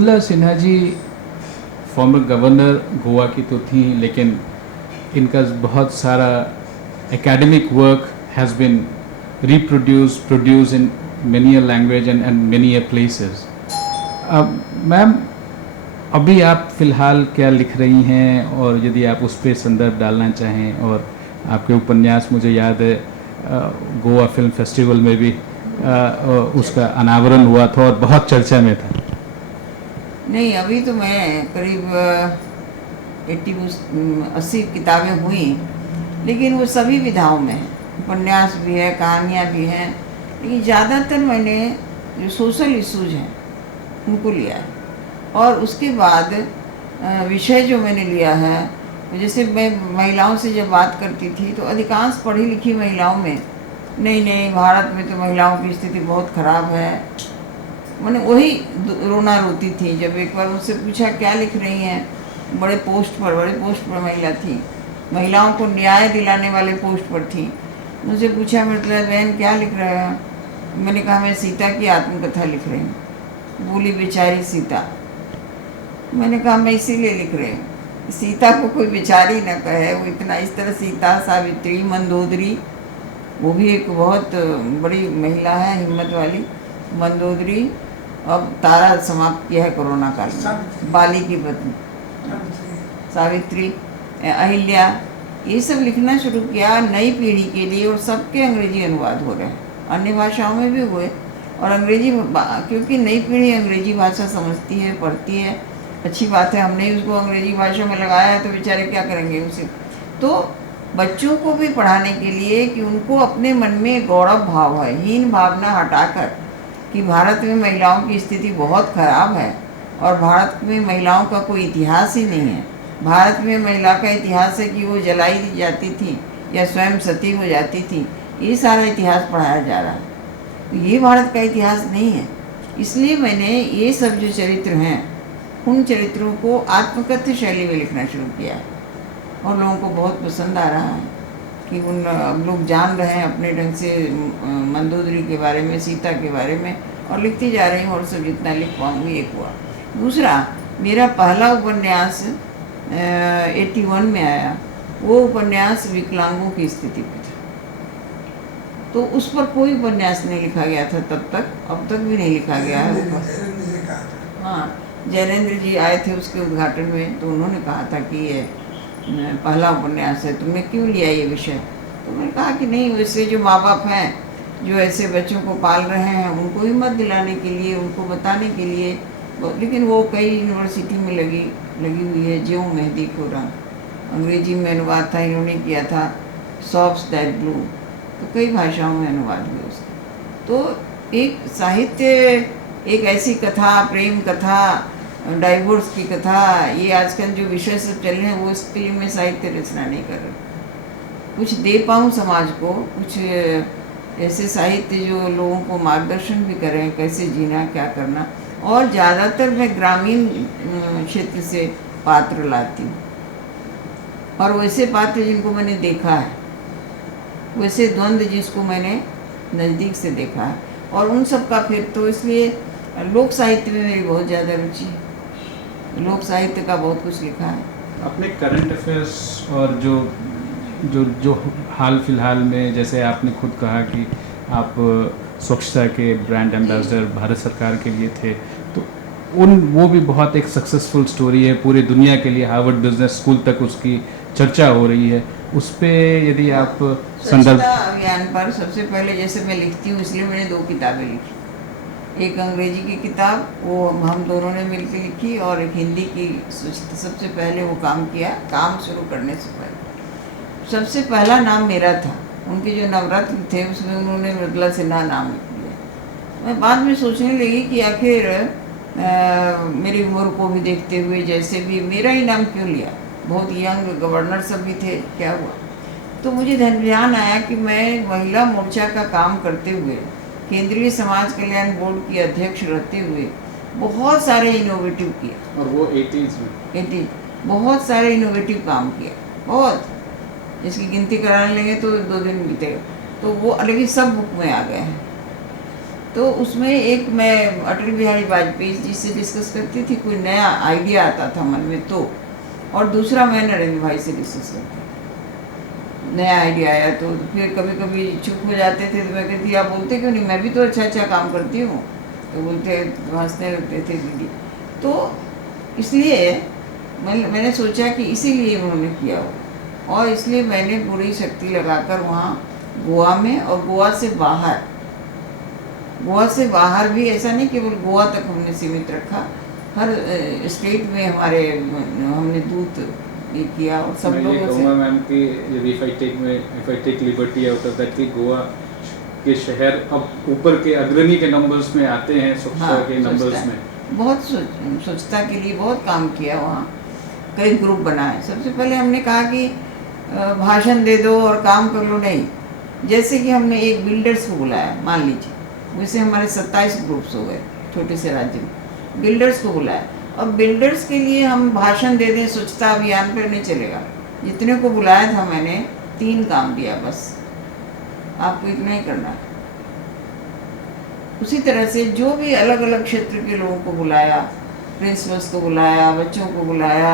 Mridula Sinha ji former governor Goa की तो थी, लेकिन इनका बहुत सारा academic work has been produce in many a language and many a places. Ma'am, अभी आप फ़िलहाल क्या लिख रही हैं, और यदि आप उस पर संदर्भ डालना चाहें। और आपके उपन्यास मुझे याद है गोवा फिल्म फेस्टिवल में भी उसका अनावरण हुआ था और बहुत चर्चा में था। नहीं, अभी तो मैं करीब 80 किताबें हुई, लेकिन वो सभी विधाओं में है। उपन्यास भी है, कहानियाँ भी हैं, लेकिन ज़्यादातर मैंने जो सोशल इश्यूज हैं उनको लिया है। और उसके बाद विषय जो मैंने लिया है, जैसे मैं महिलाओं से जब बात करती थी तो अधिकांश पढ़ी लिखी महिलाओं में नहीं भारत में तो महिलाओं की स्थिति बहुत ख़राब है, मैंने वही रोना रोती थी। जब एक बार उनसे पूछा क्या लिख रही हैं, बड़े पोस्ट पर महिला थी, महिलाओं को न्याय दिलाने वाले पोस्ट पर थी। मुझसे पूछा मतलब बहन क्या लिख रहे हैं, मैंने कहा मैं सीता की आत्मकथा लिख रही हूँ। बोली बेचारी सीता। मैंने कहा मैं इसीलिए लिख रही हूँ, सीता को कोई बेचारी न कहे, वो इतना इस तरह सीता, सावित्री, मंदोदरी, वो भी एक बहुत बड़ी महिला है हिम्मत वाली, मंदोदरी। अब तारा समाप्त किया है कोरोना काल में, बाली की पत्नी सावित्री, अहिल्या, ये सब लिखना शुरू किया नई पीढ़ी के लिए। और सबके अंग्रेजी अनुवाद हो रहे हैं, अन्य भाषाओं में भी हुए। और अंग्रेजी, क्योंकि नई पीढ़ी अंग्रेजी भाषा समझती है, पढ़ती है, अच्छी बात है। हमने उसको अंग्रेजी भाषा में लगाया है तो बेचारे क्या करेंगे उसे। तो बच्चों को भी पढ़ाने के लिए कि उनको अपने मन में गौरव भाव है, हीन भावना हटाकर, कि भारत में महिलाओं की स्थिति बहुत ख़राब है और भारत में महिलाओं का कोई इतिहास ही नहीं है। भारत में महिला का इतिहास है कि वो जलाई दी जाती थी या स्वयं सती हो जाती थी, ये सारा इतिहास पढ़ाया जा रहा है। तो ये भारत का इतिहास नहीं है। इसलिए मैंने ये सब जो चरित्र हैं, उन चरित्रों को आत्मकथ्य शैली में लिखना शुरू किया है और लोगों को बहुत पसंद आ रहा है कि उन लोग जान रहे हैं अपने ढंग से मंदोदरी के बारे में, सीता के बारे में, और लिखती जा रही हूँ। और सब जितना लिख पाऊँगी एक हुआ। दूसरा, मेरा पहला उपन्यास 81 में आया, वो उपन्यास विकलांगों की स्थिति पर था। तो उस पर कोई उपन्यास नहीं लिखा गया था तब तक, अब तक भी नहीं लिखा गया है। हाँ, जैनेन्द्र जी आए थे उसके उद्घाटन में, तो उन्होंने कहा था कि ये पहला उपन्यास है, तुमने क्यों लिया ये विषय। तो मैंने कहा कि नहीं, वैसे जो माँ बाप हैं जो ऐसे बच्चों को पाल रहे हैं, उनको हिम्मत दिलाने के लिए, उनको बताने के लिए। लेकिन वो कई यूनिवर्सिटी में लगी हुई है। ज्यों मेहंदी को रंग, अंग्रेजी में अनुवाद था, इन्होंने किया था सॉफ्ट्स दैट ब्लू, तो कई भाषाओं में अनुवाद हुए उसके। तो एक साहित्य, एक ऐसी कथा, प्रेम कथा, डाइवोर्स की कथा, ये आजकल जो विषय सब चल रहे हैं, वो इसके लिए मैं साहित्य रचना नहीं कर रही। कुछ दे पाऊँ समाज को, कुछ ऐसे साहित्य जो लोगों को मार्गदर्शन भी करें, कैसे जीना, क्या करना। और ज़्यादातर मैं ग्रामीण क्षेत्र से पात्र लाती हूँ, और वैसे पात्र जिनको मैंने देखा है, वैसे द्वंद्व जिसको मैंने नज़दीक से देखा है, और उन सब का फिर तो इसलिए लोक साहित्य में मेरी बहुत ज़्यादा रुचि है। लोक साहित्य का बहुत कुछ लिखा है। अपने करंट अफेयर्स और जो हाल फिलहाल में, जैसे आपने खुद कहा कि आप स्वच्छता के ब्रांड एम्बेसडर भारत सरकार के लिए थे, तो वो भी बहुत एक सक्सेसफुल स्टोरी है पूरी दुनिया के लिए। हार्वर्ड बिजनेस स्कूल तक उसकी चर्चा हो रही है। उस पर यदि आप संदर्भ, अभियान पर सबसे पहले, जैसे मैं लिखती हूँ इसलिए मैंने 2 किताबें लिखी। एक अंग्रेजी की किताब, वो हम दोनों ने मिलकर लिखी, और एक हिंदी की। सबसे पहले वो काम किया, काम शुरू करने से पहले सबसे पहला नाम मेरा था। उनके जो नवरत्न थे उसमें उन्होंने मृदुला सिन्हा नाम लिख दिया। मैं बाद में सोचने लगी कि आखिर मेरी उम्र को भी देखते हुए जैसे भी मेरा ही नाम क्यों लिया, बहुत यंग गवर्नर सब भी थे, क्या हुआ। तो मुझे ध्यान आया कि मैं महिला मोर्चा का काम करते हुए, केंद्रीय समाज कल्याण बोर्ड की अध्यक्ष रहते हुए, बहुत सारे इनोवेटिव किया। और वो 80s में बहुत सारे इनोवेटिव काम किया, बहुत, जिसकी गिनती कराने लगे तो 2 दिन बीतेगा। तो वो, लेकिन सब बुक में आ गए हैं। तो उसमें एक मैं अटल बिहारी वाजपेयी जी से डिस्कस करती थी, कोई नया आइडिया आता था मन में तो, और दूसरा मैं नरेंद्र भाई से डिस्कस करती थी। नया आइडिया आया तो फिर कभी कभी चुप हो जाते थे, तो मैं कहती आप बोलते क्यों नहीं, मैं भी तो अच्छा अच्छा काम करती हूँ। तो बोलते हंसने लगते थे दीदी। तो इसलिए मैंने सोचा कि इसीलिए उन्होंने किया हो, और इसलिए मैंने पूरी शक्ति लगाकर वहाँ गोवा में और गोवा से बाहर भी, ऐसा नहीं केवल गोवा तक हमने सीमित रखा, हर स्टेट में हमारे हमने दूत ये किया, और सब मैं ये लोगों से। कहूँगा मैम कि if I take liberty out of that कि गोवा के शहर अब ऊपर के अग्रणी के नंबर्स में आते हैं, स्वच्छता के नंबर्स में। बहुत स्वच्छता के लिए बहुत काम किया वहाँ, कई ग्रुप बनाए। सबसे पहले हमने कहा कि भाषण दे दो और काम कर लो, नहीं। जैसे कि हमने एक बिल्डर्स को बुलाया, मान लीजिए, वैसे हमारे 27 ग्रुप्स हो गए छोटे से राज्य में, बिल्डर्स को बुलाया। अब बिल्डर्स के लिए हम भाषण दे दें स्वच्छता अभियान पर, नहीं चलेगा। जितने को बुलाया था मैंने 3 काम दिया, बस आपको इतना ही करना है। उसी तरह से जो भी अलग अलग क्षेत्र के लोगों को बुलाया, प्रिंसिपल्स को बुलाया, बच्चों को बुलाया,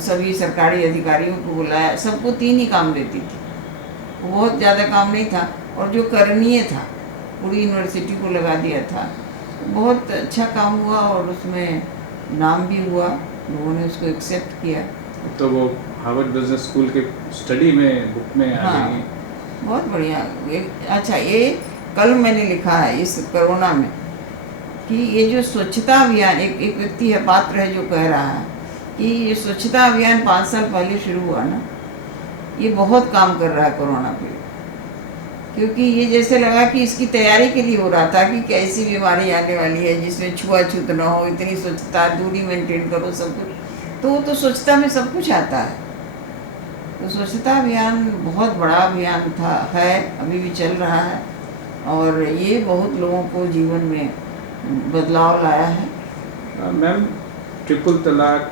सभी सरकारी अधिकारियों को बुलाया, सबको 3 ही काम देती थी। बहुत ज़्यादा काम नहीं था, और जो करणीय था पूरी यूनिवर्सिटी को लगा दिया था। बहुत अच्छा काम हुआ, और उसमें नाम भी हुआ, लोगों ने उसको एक्सेप्ट किया। तो वो हार्वर्ड बिजनेस स्कूल के स्टडी में बुक में आ गई। बहुत बढ़िया। अच्छा, ये कल मैंने लिखा है इस कोरोना में कि ये जो स्वच्छता अभियान, एक व्यक्ति है, पात्र है, जो कह रहा है कि ये स्वच्छता अभियान 5 साल पहले शुरू हुआ ना, ये बहुत काम कर रहा है कोरोना पे। क्योंकि ये जैसे लगा कि इसकी तैयारी के लिए हो रहा था कि कैसी बीमारी आने वाली है जिसमें छुआछूत ना हो, इतनी स्वच्छता, दूरी मेंटेन करो, सब कुछ। तो स्वच्छता में सब कुछ आता है। तो स्वच्छता अभियान बहुत बड़ा अभियान है, अभी भी चल रहा है, और ये बहुत लोगों को जीवन में बदलाव लाया है। मैम, ट्रिपल तलाक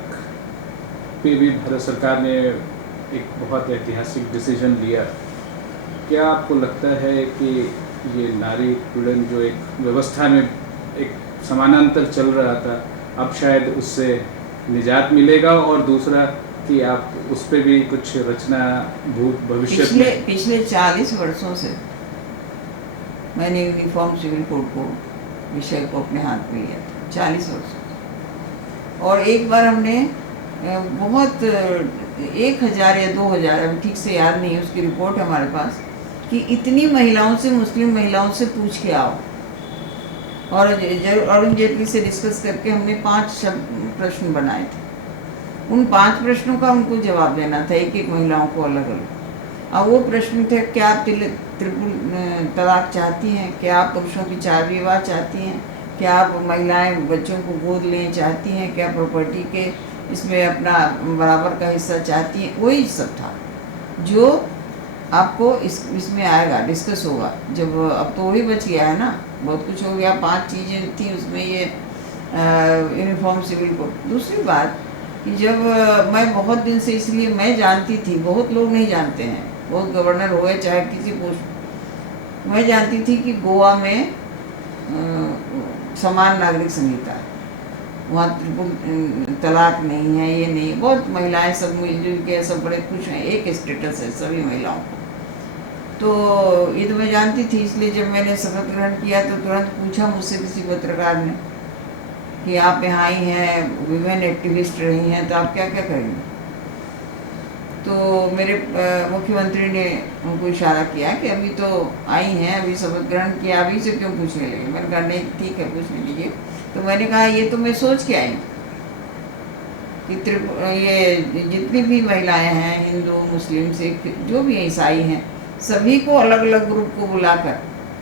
पे भी भारत सरकार ने एक बहुत ऐतिहासिक डिसीजन लिया। क्या आपको लगता है कि ये नारी कुलन जो एक व्यवस्था में एक समानांतर चल रहा था, अब शायद उससे निजात मिलेगा? और दूसरा कि आप उस पर भी कुछ रचना भविष्य में? पिछले 40 वर्षों से मैंने यूनिफॉर्म सिविल कोड को विषय को अपने हाथ में लिया था, 40 वर्षों से। और एक बार हमने बहुत 1000 या 2000, अभी ठीक से याद नहीं है, उसकी रिपोर्ट है हमारे पास, कि इतनी महिलाओं से, मुस्लिम महिलाओं से पूछ के आओ। और अरुण जेटली से डिस्कस करके हमने 5 प्रश्न बनाए थे। उन 5 प्रश्नों का उनको जवाब देना था, एक एक महिलाओं को अलग अलग। अब वो प्रश्न थे, क्या आप त्रिपुल तलाक चाहती हैं? क्या आप पुरुषों की 4 विवाह चाहती हैं? क्या आप महिलाएं बच्चों को गोद लें चाहती हैं? क्या प्रॉपर्टी के इसमें अपना बराबर का हिस्सा चाहती हैं? वही सब था जो आपको इसमें आएगा, डिस्कस होगा जब। अब तो वही बच गया है ना, बहुत कुछ हो गया। 5 चीज़ें थी उसमें, ये यूनिफॉर्म सिविल कोड। दूसरी बात कि जब मैं बहुत दिन से, इसलिए मैं जानती थी, बहुत लोग नहीं जानते हैं, बहुत गवर्नर हुए चाहे किसी पोस्ट, मैं जानती थी कि गोवा में समान नागरिक संहिता है, वहाँ ट्रिपल तलाक नहीं है, ये नहीं। बहुत महिलाएं सब मिलजुल के सब बड़े खुश हैं, एक स्टेटस है सभी महिलाओं को। तो ये तो मैं जानती थी, इसलिए जब मैंने शपथ ग्रहण किया तो तुरंत पूछा मुझसे किसी पत्रकार ने कि आप यहाँ आई हैं, विमेन एक्टिविस्ट रही हैं, तो आप क्या क्या करेंगे? तो मेरे मुख्यमंत्री ने उनको इशारा किया कि अभी तो आई हैं, अभी शपथ ग्रहण किया, अभी से क्यों पूछने लगे? मैंने कहा नहीं, ठीक है, पूछ लीजिए। तो मैंने कहा ये तो मैं सोच के आई कि ये जितनी भी महिलाएं हैं, हिंदू, मुस्लिम, सिख, जो भी ईसाई हैं, सभी को अलग अलग ग्रुप को बुलाकर,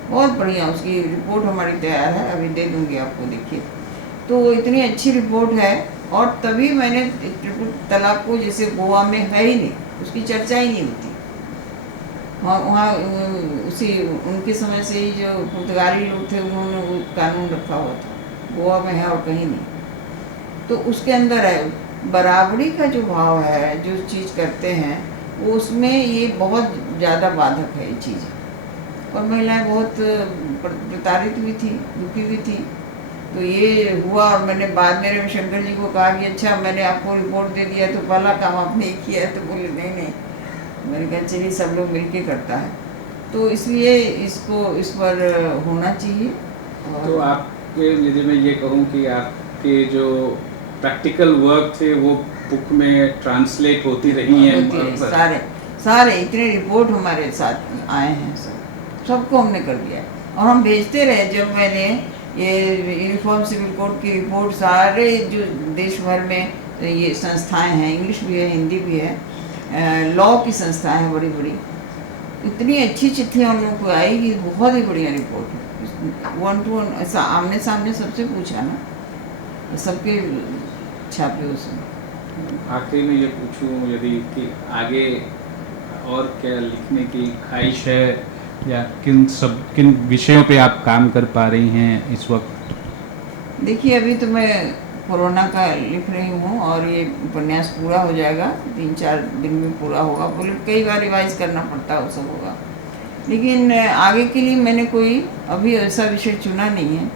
बहुत बढ़िया, उसकी रिपोर्ट हमारी तैयार है, अभी दे दूंगी आपको, देखिए। तो इतनी अच्छी रिपोर्ट है, और तभी मैंने ट्रिपल तलाक को, जैसे गोवा में है ही नहीं, उसकी चर्चा ही नहीं होती वहाँ उसी उनके समय से ही जो पुर्तगाली लोग थे उन्होंने वो कानून रखा हुआ था, गोवा में है और कहीं नहीं। तो उसके अंदर है बराबरी का जो भाव है, जो चीज़ करते हैं वो, उसमें ये बहुत ज़्यादा बाधक है ये चीज़। और महिलाएं बहुत प्रताड़ित भी थी, दुखी भी थी। तो ये हुआ और मैंने बाद में रविशंकर जी को कहा कि अच्छा मैंने आपको रिपोर्ट दे दिया तो पहला काम आपने ही किया है। तो बोले नहीं नहीं। मैंने कहा चलिए सब लोग मिलके करता है, तो इसलिए इसको इस पर होना चाहिए। तो आपके यदि मैं ये कहूँ कि आपके जो प्रैक्टिकल वर्क थे वो बुक में ट्रांसलेट होती रही हैं, सारे इतने रिपोर्ट हमारे साथ आए हैं, सबको हमने कर दिया और हम भेजते रहे। जब मैंने ये यूनिफॉर्म सिविल कोड की रिपोर्ट सारे जो देश भर में ये संस्थाएं हैं, इंग्लिश भी है, हिंदी भी है, लॉ की संस्थाएं हैं बड़ी बड़ी, इतनी अच्छी चिट्ठियाँ उन लोगों को आई कि बहुत ही बढ़िया रिपोर्ट है। 1 to 1 ऐसा आमने सामने सबसे पूछा ना, सबके छापे उसमें। आखिरी में ये पूछूं यदि कि आगे और क्या लिखने की ख्वाहिश है या किन विषयों पे आप काम कर पा रही हैं इस वक्त? देखिए अभी तो मैं कोरोना का लिख रही हूँ और ये उपन्यास पूरा हो जाएगा, 3-4 दिन में पूरा होगा। बोले कई बार रिवाइज करना पड़ता है, वो सब होगा। लेकिन आगे के लिए मैंने कोई अभी ऐसा विषय चुना नहीं है।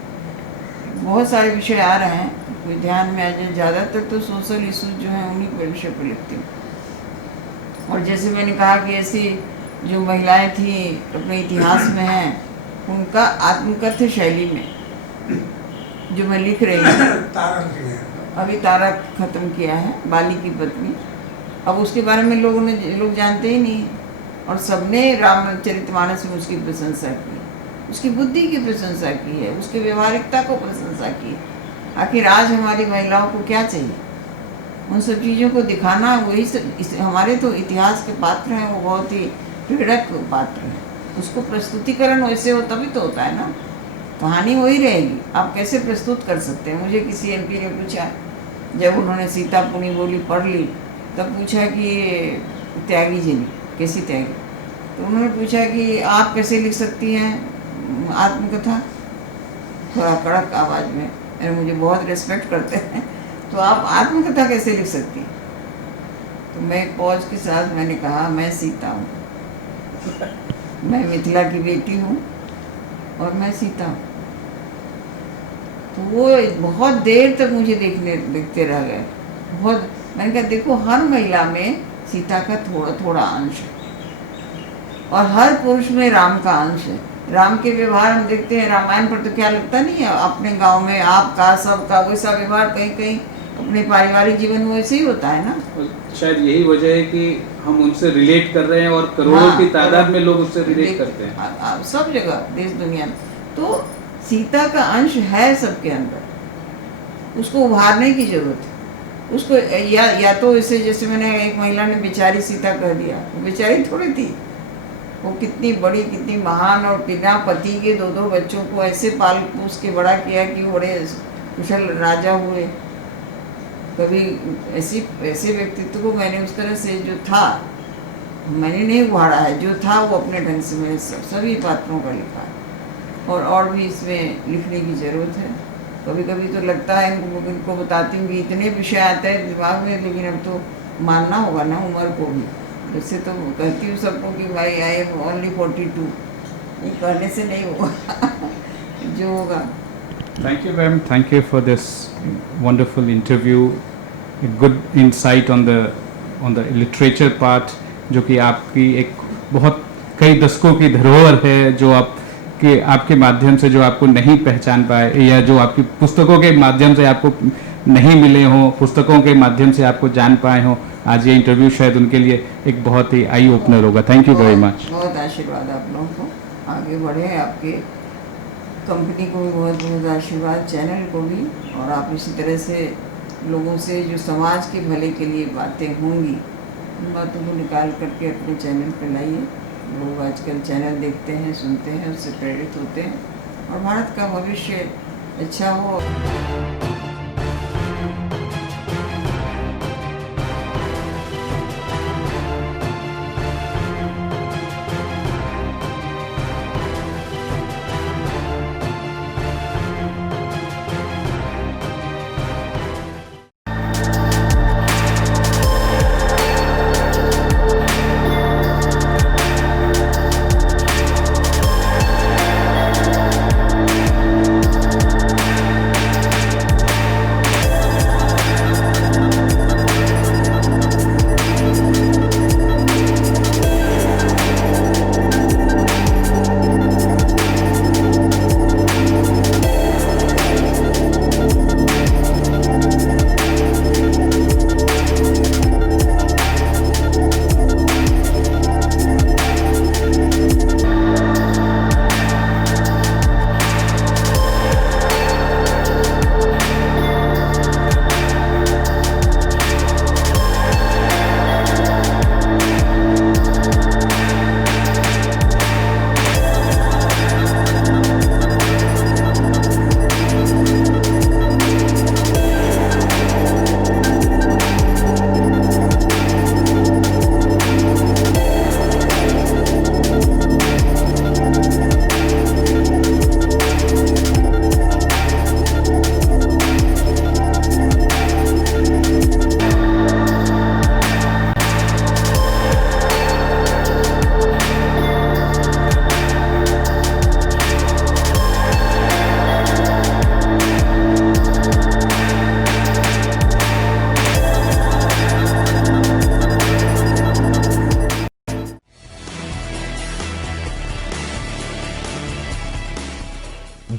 बहुत सारे विषय आ रहे हैं, कोई ध्यान में आ जाए। ज़्यादातर तो सोशल इशूज जो हैं उन्हीं पर विषय पर लिखती हूँ। और जैसे मैंने कहा कि ऐसी जो महिलाएं थी अपने इतिहास में हैं, उनका आत्मकथ्य शैली में जो मैं लिख रही हूँ। अभी तारा ख़त्म किया है, बाली की पत्नी। अब उसके बारे में लोग जानते ही नहीं, और सबने रामचरितमानस में उसकी प्रशंसा की, उसकी बुद्धि की प्रशंसा की है, उसकी व्यवहारिकता को प्रशंसा की। आखिर आज हमारी महिलाओं को क्या चाहिए? उन सब चीज़ों को दिखाना, वही सब हमारे तो इतिहास के पात्र हैं, वो बहुत ही प्रेरक पात्र हैं। उसको प्रस्तुतिकरण वैसे हो तभी तो होता है ना, कहानी वही रहेगी। आप कैसे प्रस्तुत कर सकते हैं? मुझे किसी एमपी ने पूछा, जब उन्होंने सीता पुनी बोली पढ़ ली, तब पूछा कि त्यागी जी ने कैसी त्यागी, तो उन्होंने पूछा कि आप कैसे लिख सकती हैं आत्मकथा, थोड़ा कड़क आवाज़ में। मुझे बहुत रिस्पेक्ट करते हैं, तो आप आत्मकथा कैसे लिख सकती हैं? तो मैं पॉज के साथ मैंने कहा, मैं सीता हूँ, मैं मिथिला की बेटी हूँ और मैं सीता हूँ। तो वो बहुत देर तक मुझे देखते रह गए। बहुत, मैंने कहा देखो हर महिला में सीता का थोड़ा थोड़ा अंश है और हर पुरुष में राम का अंश है। राम के व्यवहार हम देखते हैं रामायण पर, तो क्या लगता नहीं है अपने गांव में आपका सबका वैसा व्यवहार कहीं कहीं अपने पारिवारिक जीवन में वैसे ही होता है ना। शायद यही वजह है कि हम उनसे रिलेट कर रहे हैं और करोड़ों की तादाद में लोग उससे रिलेट करते हैं सब जगह देश दुनिया में। तो सीता का अंश है सबके अंदर, उसको उभारने की जरूरत है। उसको या तो इसे, जैसे मैंने एक महिला ने बेचारी सीता कह दिया, वो बेचारी थोड़ी थी, वो कितनी बड़ी कितनी महान, और बिना पति के 2-2 बच्चों को ऐसे पाल पोस के बड़ा किया कि वो बड़े कुशल राजा हुए। कभी ऐसे व्यक्तित्व को मैंने उस तरह से जो था, मैंने नहीं उभारा है, जो था वो अपने ढंग से मैंने सभी पात्रों का लिखा है। और भी इसमें लिखने की ज़रूरत है। कभी कभी तो लगता है इनको बताती हूँ कि इतने विषय आते हैं दिमाग में, लेकिन अब तो मानना होगा ना उम्र को भी। वैसे तो कहती हूँ सबको कि भाई आई एम ओनली 42, ये कहने से नहीं होगा जो होगा। Thank you ma'am, thank you for this wonderful interview, a good insight on the literature part, जो कि आपकी एक बहुत कई दशकों की धरोहर है, जो आपके माध्यम से जो आपको नहीं पहचान पाए, या जो आपकी पुस्तकों के माध्यम से आपको नहीं मिले हों, पुस्तकों के माध्यम से आपको जान पाए हों। आज ये इंटरव्यू शायद उनके लिए एक बहुत ही आई ओपनर होगा। Thank you very much. बहुत आशीर्वाद आप लोगों को, आगे बढ़े, आपके कंपनी को भी बहुत बहुत आशीर्वाद, चैनल को भी। और आप इसी तरह से लोगों से जो समाज के भले के लिए बातें होंगी, उन बातों को निकाल करके अपने चैनल पर लाइए। लोग आजकल चैनल देखते हैं, सुनते हैं, उससे प्रेरित होते हैं, और भारत का भविष्य अच्छा हो।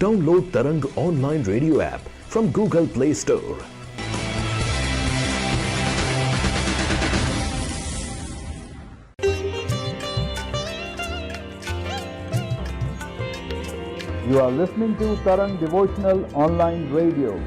Download Tarang online radio app from Google Play Store. You are listening to Tarang Devotional Online Radio.